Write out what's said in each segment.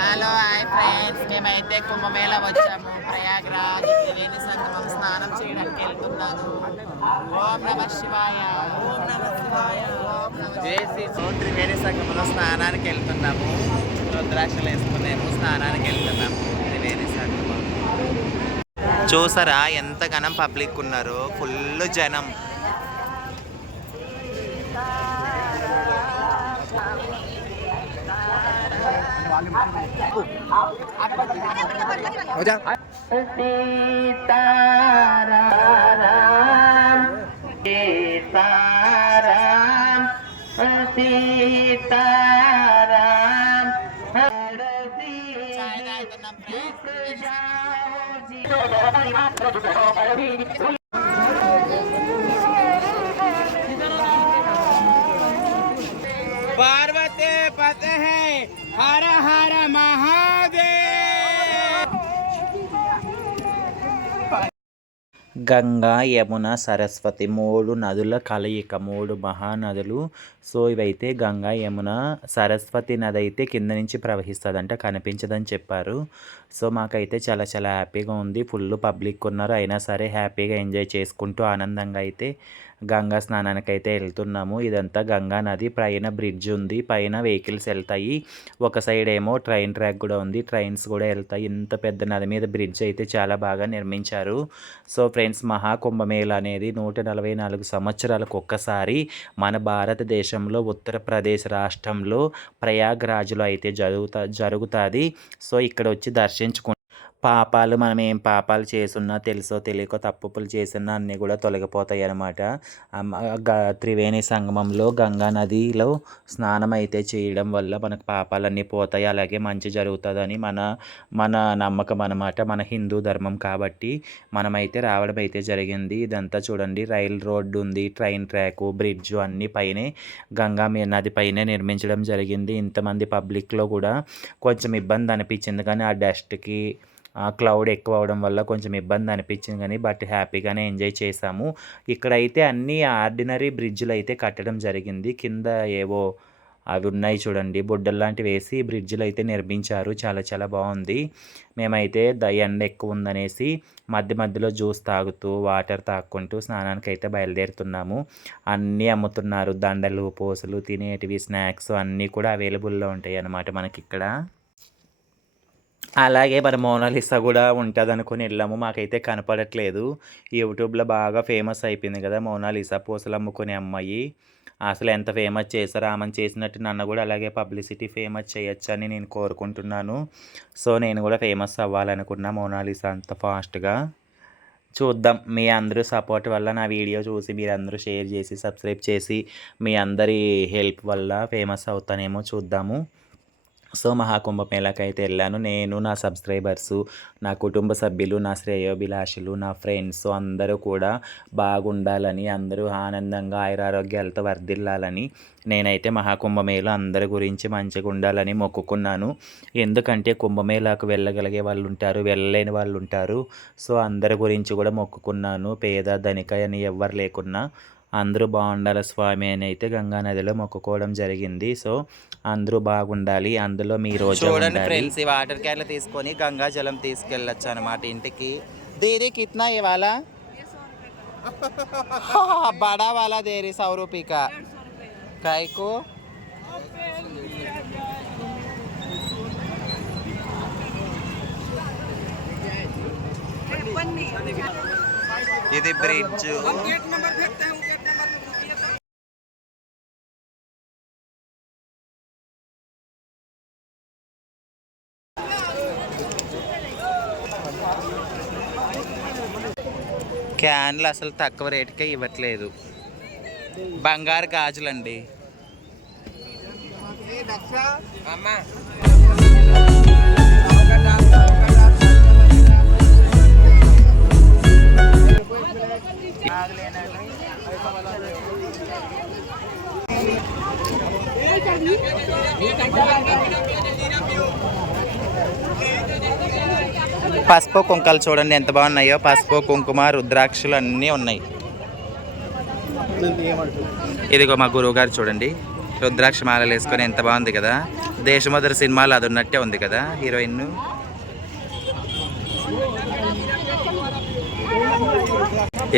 Hello hi friends, మేమైతే కుంభమేళా వచ్చాము. ప్రయాగ్రాజ్ త్రివేణి సంగమం స్నానం చేయడానికి వెళ్తున్నాను. ఓం నమ శివాయ, ఓం నమ శివాయ, ఓం నమ జేసి. త్రివేణి సంగమంలో స్నానానికి వెళ్తున్నాము. రుద్రాక్షలు వేసుకున్నాము, స్నానానికి వెళ్తున్నాము. త్రివేణి సంగమం చూసారా ఎంత ఘనం పబ్లిక్ ఉన్నారు, ఫుల్ జనం. सीताराम सीताराम सीताराम पार्वती पते हैं हर हर महादेव. గంగా యమున సరస్వతి 3 నదుల కలయిక, 3 మహానదులు. సో ఇవైతే గంగా యమున సరస్వతి నది అయితే కింద నుంచి ప్రవహిస్తుందంట, కనిపించదని చెప్పారు. సో మాకైతే చాలా చాలా హ్యాపీగా ఉంది. ఫుల్ పబ్లిక్ ఉన్నారు, అయినా సరే హ్యాపీగా ఎంజాయ్ చేసుకుంటూ ఆనందంగా అయితే గంగా స్నానానికి అయితే వెళ్తున్నాము. ఇదంతా గంగా నది, పైన బ్రిడ్జ్ ఉంది, పైన వెహికల్స్ వెళ్తాయి. ఒక సైడ్ ఏమో ట్రైన్ ట్రాక్ కూడా ఉంది, ట్రైన్స్ కూడా వెళ్తాయి. ఇంత పెద్ద నది మీద బ్రిడ్జ్ అయితే చాలా బాగా నిర్మించారు. సో ఫ్రెండ్స్, మహాకుంభమేళ అనేది 144 సంవత్సరాలకు ఒక్కసారి మన భారతదేశంలో ఉత్తరప్రదేశ్ రాష్ట్రంలో ప్రయాగ్రాజ్లో అయితే జరుగుతుంది. సో ఇక్కడ వచ్చి దర్శించుకుంటాం. పాపాలు మనం ఏం పాపాలు చేసున్నా, తెలుసో తెలియకో తప్పులు చేసినా అన్నీ కూడా తొలగిపోతాయి అన్నమాట. త్రివేణి సంగమంలో గంగా నదిలో స్నానం అయితే చేయడం వల్ల మనకు పాపాలన్నీ పోతాయి, అలాగే మంచి జరుగుతుందని మన నమ్మకం అన్నమాట. మన హిందూ ధర్మం కాబట్టి మనమైతే రావడం అయితే జరిగింది. ఇదంతా చూడండి, రైల్ రోడ్డు ఉంది, ట్రైన్ ట్రాకు, బ్రిడ్జు అన్నీ పైనే గంగా నది పైనే నిర్మించడం జరిగింది. ఇంతమంది పబ్లిక్లో కూడా కొంచెం ఇబ్బంది అనిపించింది, కానీ ఆ డస్ట్కి క్లౌడ్ ఎక్కువ అవడం వల్ల కొంచెం ఇబ్బంది అనిపించింది, కానీ బట్ హ్యాపీగానే ఎంజాయ్ చేసాము. ఇక్కడైతే అన్ని ఆర్డినరీ బ్రిడ్జ్లు అయితే కట్టడం జరిగింది. కింద ఏవో అవి ఉన్నాయి చూడండి, బుడ్డల్లాంటివి వేసి బ్రిడ్జ్లు అయితే నిర్మించారు. చాలా చాలా బాగుంది. మేమైతే ఎండ ఎక్కువ ఉందనేసి మధ్య మధ్యలో జ్యూస్ తాగుతూ, వాటర్ తాక్కుంటూ స్నానానికి అయితే బయలుదేరుతున్నాము. అన్నీ అమ్ముతున్నారు, దండలు, పూసలు, తినేటివి, స్నాక్స్ అన్నీ కూడా అవైలబుల్లో ఉంటాయి అన్నమాట మనకి ఇక్కడ. అలాగే మన మోనాలిసా కూడా ఉంటుంది అనుకుని వెళ్ళాము, మాకైతే కనపడట్లేదు. యూట్యూబ్లో బాగా ఫేమస్ అయిపోయింది కదా మోనాలిసా, పూసలు అమ్ముకునే అమ్మాయి. అసలు ఎంత ఫేమస్ చేశారో, ఆమెను చేసినట్టు నన్ను కూడా అలాగే పబ్లిసిటీ ఫేమస్ చేయొచ్చని నేను కోరుకుంటున్నాను. సో నేను కూడా ఫేమస్ అవ్వాలనుకున్నా మోనాలిసా అంత ఫాస్ట్గా. చూద్దాం, మీ అందరూ సపోర్ట్ వల్ల, నా వీడియో చూసి మీరు అందరూ షేర్ చేసి సబ్స్క్రైబ్ చేసి మీ అందరి హెల్ప్ వల్ల ఫేమస్ అవుతానేమో చూద్దాము. సో మహాకుంభమేళాకి అయితే వెళ్ళాను నేను, నా సబ్స్క్రైబర్సు, నా కుటుంబ సభ్యులు, నా శ్రేయోభిలాషులు, నా ఫ్రెండ్స్ అందరూ కూడా బాగుండాలని, అందరూ ఆనందంగా ఆయురారోగ్యాలతో వర్ధిల్లాలని నేనైతే మహాకుంభమేళ అందరి గురించి మంచిగా ఉండాలని మొక్కుకున్నాను. ఎందుకంటే కుంభమేళాకు వెళ్ళగలిగే వాళ్ళు ఉంటారు, వెళ్ళలేని వాళ్ళు ఉంటారు. సో అందరి గురించి కూడా మొక్కుకున్నాను. పేద ధనిక అని ఎవ్వరు లేకున్నా అందరూ బాగుండాలి స్వామి అని అయితే గంగా నదిలో మొక్కుకోవడం జరిగింది. సో అందరూ బాగుండాలి, అందులో మీ రోజు చూడండి ఫ్రెండ్స్. ఈ వాటర్ క్యాన్లు తీసుకొని గంగా జలం తీసుకెళ్ళచ్చు అనమాట ఇంటికి. దీది కిतना ये वाला बड़ा वाला दे रही 100 रुपये का काय को. ఇది బ్రిడ్జ్. క్యాన్లు అసలు తక్కువ రేటుకే ఇవ్వట్లేదు, బంగారు గాజులండి. పసుపు కుంకాలు చూడండి ఎంత బాగున్నాయో, పసుపు కుంకుమ రుద్రాక్షలు అన్నీ ఉన్నాయి. ఇదిగో మా గురువు గారు చూడండి రుద్రాక్ష మాలలు వేసుకొని ఎంత బాగుంది కదా. దేశమదర్ సినిమాలో అది ఉన్నట్టే ఉంది కదా హీరోయిన్.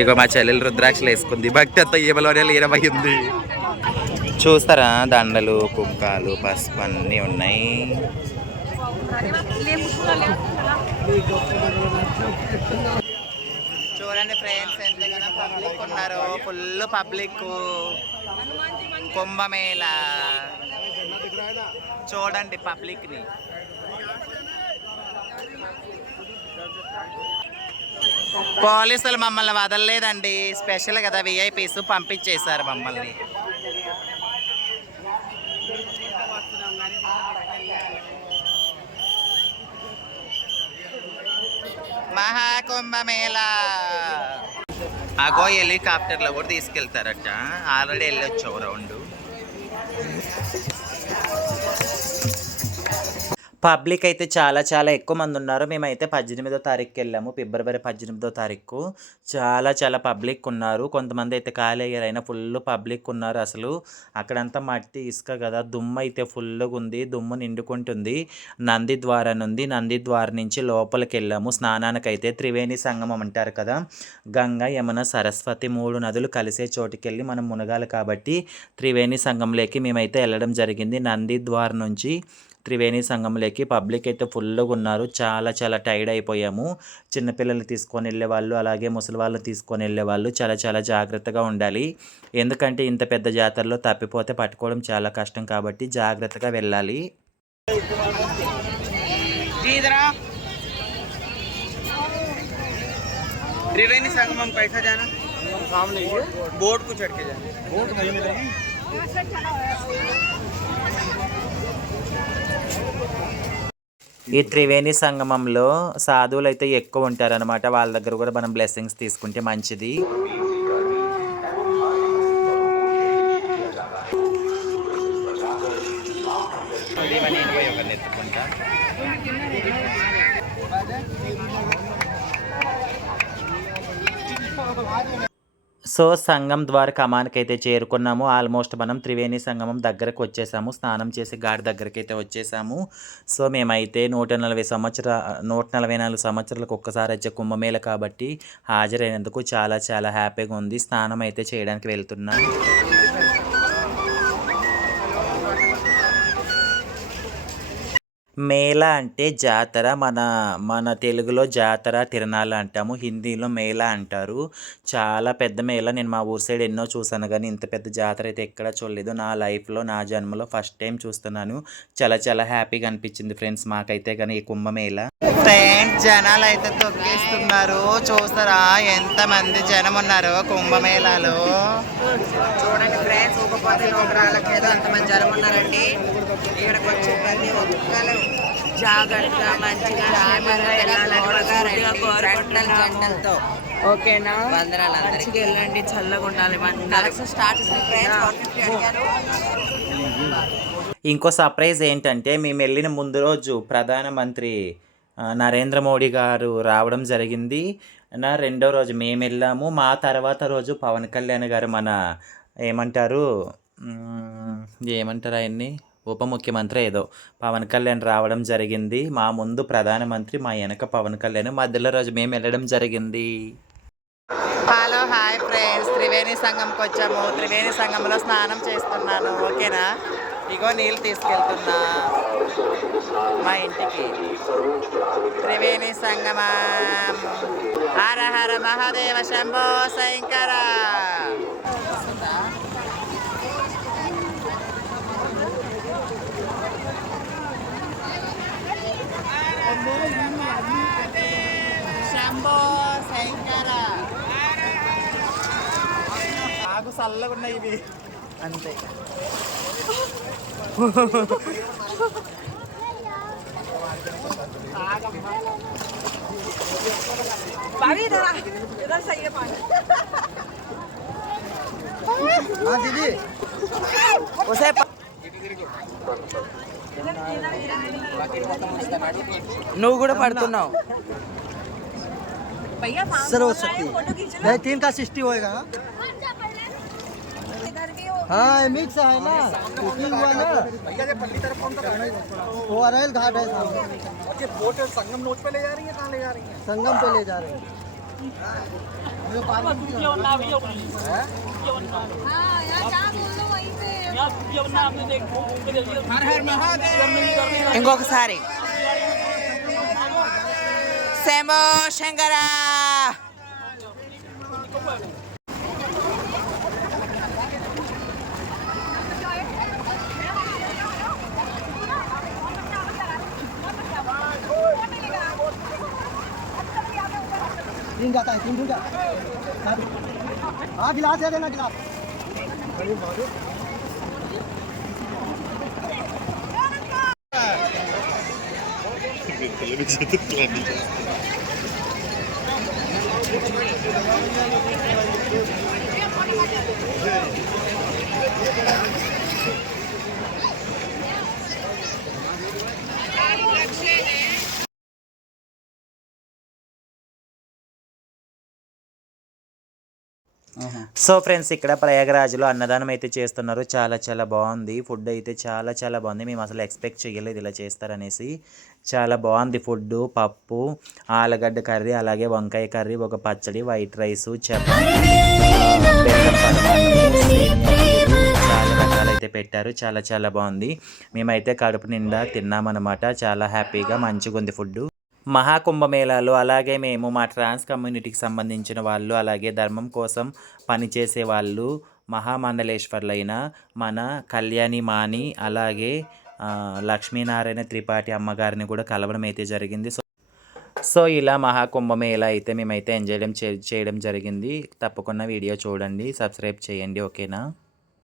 ఇక మా చెల్లెలు రుద్రాక్షలు వేసుకుంది. భక్తి అంతా ఈమలోనే లీనమైంది. చూస్తారా దండలు, కుంకాలు, పసుపు అన్నీ ఉన్నాయి. చూడండి ఫ్రెండ్స్ ఎంతగానో పబ్లిక్ ఉన్నారు. Full public. కుంభమేళ చూడండి పబ్లిక్ ని. పోలీసులు మమ్మల్ని వదలలేదండి. స్పెషల్ కదా విఐపీస్ పంపించేశారు మమ్మల్ని. మహాకుంభమేళ అగో హెలికాప్టర్లో కూడా తీసుకెళ్తారట. ఆల్రెడీ వెళ్ళొచ్చు రౌండ్. పబ్లిక్ అయితే చాలా చాలా ఎక్కువ మంది ఉన్నారు. మేమైతే 18వ తారీఖుకి వెళ్ళాము, ఫిబ్రవరి 18వ తారీఖు. చాలా చాలా పబ్లిక్ ఉన్నారు. కొంతమంది అయితే ఖాళీ అయ్యారు, అయినా ఫుల్ పబ్లిక్ ఉన్నారు. అసలు అక్కడంతా మట్టి ఇసుక కదా, దుమ్ము అయితే ఫుల్గా ఉంది. దుమ్ము నిండుకుంటుంది. నంది ద్వారం ఉంది. నంది ద్వారం నుంచి లోపలికి వెళ్ళాము స్నానానికైతే. త్రివేణి సంగమం అంటారు కదా, గంగా యమున సరస్వతి 3 నదులు కలిసే చోటుకి వెళ్ళి మనం మునగాలి కాబట్టి త్రివేణి సంగంలోకి మేమైతే వెళ్ళడం జరిగింది. నంది ద్వారం నుంచి త్రివేణి సంగంలోకి. పబ్లిక్ అయితే ఫుల్గా ఉన్నారు. చాలా చాలా టైర్డ్ అయిపోయాము. చిన్నపిల్లలు తీసుకొని వెళ్ళేవాళ్ళు, అలాగే ముసలి వాళ్ళు తీసుకొని వెళ్ళేవాళ్ళు చాలా చాలా జాగ్రత్తగా ఉండాలి. ఎందుకంటే ఇంత పెద్ద జాతరలో తప్పిపోతే పట్టుకోవడం చాలా కష్టం కాబట్టి జాగ్రత్తగా వెళ్ళాలి. त्रिवेणी संगमम कैसा जाना? सामने बोर्ड को चढ़ के जाना। ఈ త్రివేణి సంగమంలో సాధువులు అయితే ఎక్కువ ఉంటారనమాట. వాళ్ళ దగ్గర కూడా మనం బ్లెస్సింగ్స్ తీసుకుంటే మంచిది. సో సంగం ద్వారా కమానికి అయితే చేరుకున్నాము. ఆల్మోస్ట్ మనం త్రివేణి సంగమం దగ్గరకు వచ్చేసాము. స్నానం చేసి గాడి దగ్గరికి అయితే వచ్చేసాము. సో మేమైతే 144 సంవత్సరాలకు ఒక్కసారి వచ్చే కుంభమేళ కాబట్టి హాజరైనందుకు చాలా చాలా హ్యాపీగా ఉంది. స్నానం అయితే చేయడానికి వెళ్తున్నాం. మేళా అంటే జాతర. మన తెలుగులో జాతర తిరణాలు అంటాము, హిందీలో మేళా అంటారు. చాలా పెద్ద మేళా. నేను మా ఊరు సైడ్ ఎన్నో చూసాను కానీ ఇంత పెద్ద జాతర అయితే ఎక్కడా చూడలేదు. నా లైఫ్లో, నా జన్మలో ఫస్ట్ టైం చూస్తున్నాను. చాలా చాలా హ్యాపీగా అనిపించింది ఫ్రెండ్స్ మాకైతే కానీ ఈ కుంభమేళా. ఫ్రెండ్స్ జనాలు అయితే తొక్కేస్తున్నారు. చూస్తారా ఎంతమంది జనం ఉన్నారు కుంభమేళాలో. చూడండి ఫ్రెండ్స్, ఉపరాళ్ళకేదో అంతమంది జనం ఉన్నారండి. ఇక్కడికి వచ్చే ప్రతి ఒక్కరు జాగ్రత్తగా మంచిగా జంటలతో ఓకేనా, మంచిగా వెళ్ళండి, చల్లగా ఉండాలి. ఇంకో సర్ప్రైజ్ ఏంటంటే మేము వెళ్ళిన ముందు రోజు ప్రధానమంత్రి నరేంద్ర మోడీ గారు రావడం జరిగింది. రెండో రోజు మేము వెళ్ళాము. మా తర్వాత రోజు పవన్ కళ్యాణ్ గారు మన ఏమంటారు ఆయన్ని ఉప ముఖ్యమంత్రి ఏదో పవన్ కళ్యాణ్ రావడం జరిగింది. మా ముందు ప్రధానమంత్రి, మా వెనక పవన్ కళ్యాణ్, మధ్యలో రోజు మేము వెళ్ళడం జరిగింది. హలో హాయ్ ఫ్రెండ్స్, త్రివేణి సంగంకి వచ్చాము. త్రివేణి సంగంలో స్నానం చేస్తున్నాను. ఓకేనా, ఇగో నీళ్ళు తీసుకెళ్తున్నా మా ఇంటికి. త్రివేణి సంగమం. హర హర మహాదేవ శంభో శంకర. శంభో శంకర. నాకు చల్లగా ఉన్నాయి ఇవి అంతే. నువ్వు కూడా పడుతున్నావు. सर हो सकती है 3 का 60 होएगा. हाँ मिक्स है ना, कुकिंग हुआ ना। वो अरेल घाट है सामने। बोट संगम नोच पे ले जा रही है, कहाँ ले जा रही है? संगम पे ले जा रहे हैं। ఇంకొకసారి శంభో శంకర. तीन जाता है, तीन दूजा। हाँ गिलास दे देना, गिलास। సో ఫ్రెండ్స్, ఇక్కడ ప్రయాగరాజ్లో అన్నదానం అయితే చేస్తున్నారు. చాలా చాలా బాగుంది. ఫుడ్ అయితే చాలా చాలా బాగుంది. మేము అసలు ఎక్స్పెక్ట్ చేయలేదు ఇలా చేస్తారనేసి. చాలా బాగుంది ఫుడ్. పప్పు, ఆలుగడ్డ కర్రీ, అలాగే వంకాయ కర్రీ, ఒక పచ్చడి, వైట్ రైస్, చపాతీ, బెల్లం పరమాన్నము, చాలా రకాలైతే పెట్టారు. చాలా చాలా బాగుంది. మేమైతే కడుపు నిండా తిన్నామన్నమాట. చాలా హ్యాపీగా మంచిగా ఉంది ఫుడ్. మహాకుంభమేళాలో అలాగే మేము మా ట్రాన్స్ కమ్యూనిటీకి సంబంధించిన వాళ్ళు, అలాగే ధర్మం కోసం పనిచేసే వాళ్ళు, మహామండలేశ్వర్లైన మన కళ్యాణి మాని, అలాగే లక్ష్మీనారాయణ త్రిపాఠి అమ్మగారిని కూడా కలవడం అయితే జరిగింది. సో ఇలా మహాకుంభమేళా అయితే మేమైతే ఎంజాయ్ చేయడం జరిగింది. తప్పకుండా వీడియో చూడండి, సబ్స్క్రైబ్ చేయండి. ఓకేనా?